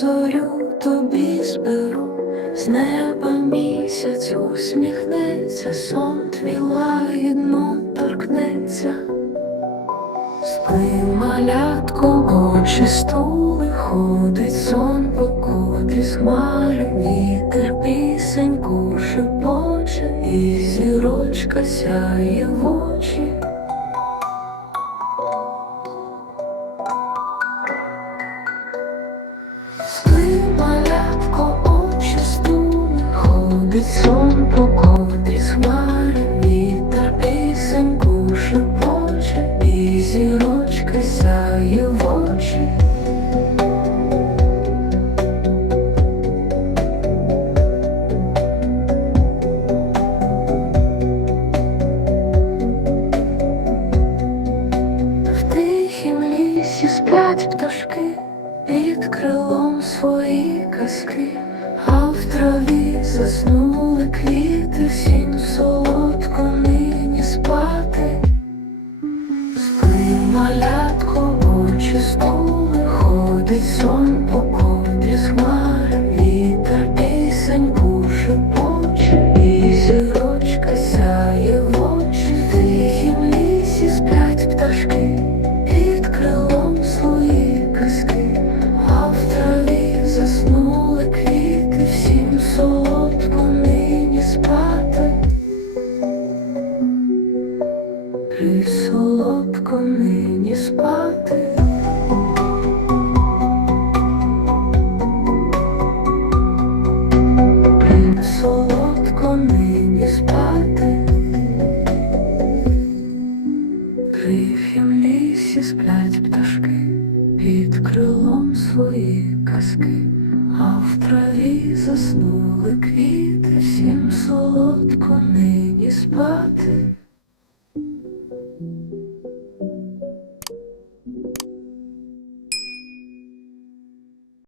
зорю тобі зберу, з неба місяць усміхнеться, сон твій лагідно торкнеться, спи малятко, очі стули ходить, сон покуди з хмари, вітер пісеньку шепоче, і зірочка сяє в очі. Ходить сон по котрі з хмари, вітер пісеньку шепоче, і зірочка в очі. В тихім пташки під крилом свої казки, а в траві заснули квіти, всім солодко нині спати. Спи, малятко, очі стули, ходить сон по котрі з хмари, вітер пісеньку шепоче, і зірочка сяє в очі, в тихім лісі сплять пташки, І солодко нині спати. І солодко нині спати. Тихім лісі сплять пташки, під крилом свої казки, а в траві заснули квіти, всім солодко нині спати.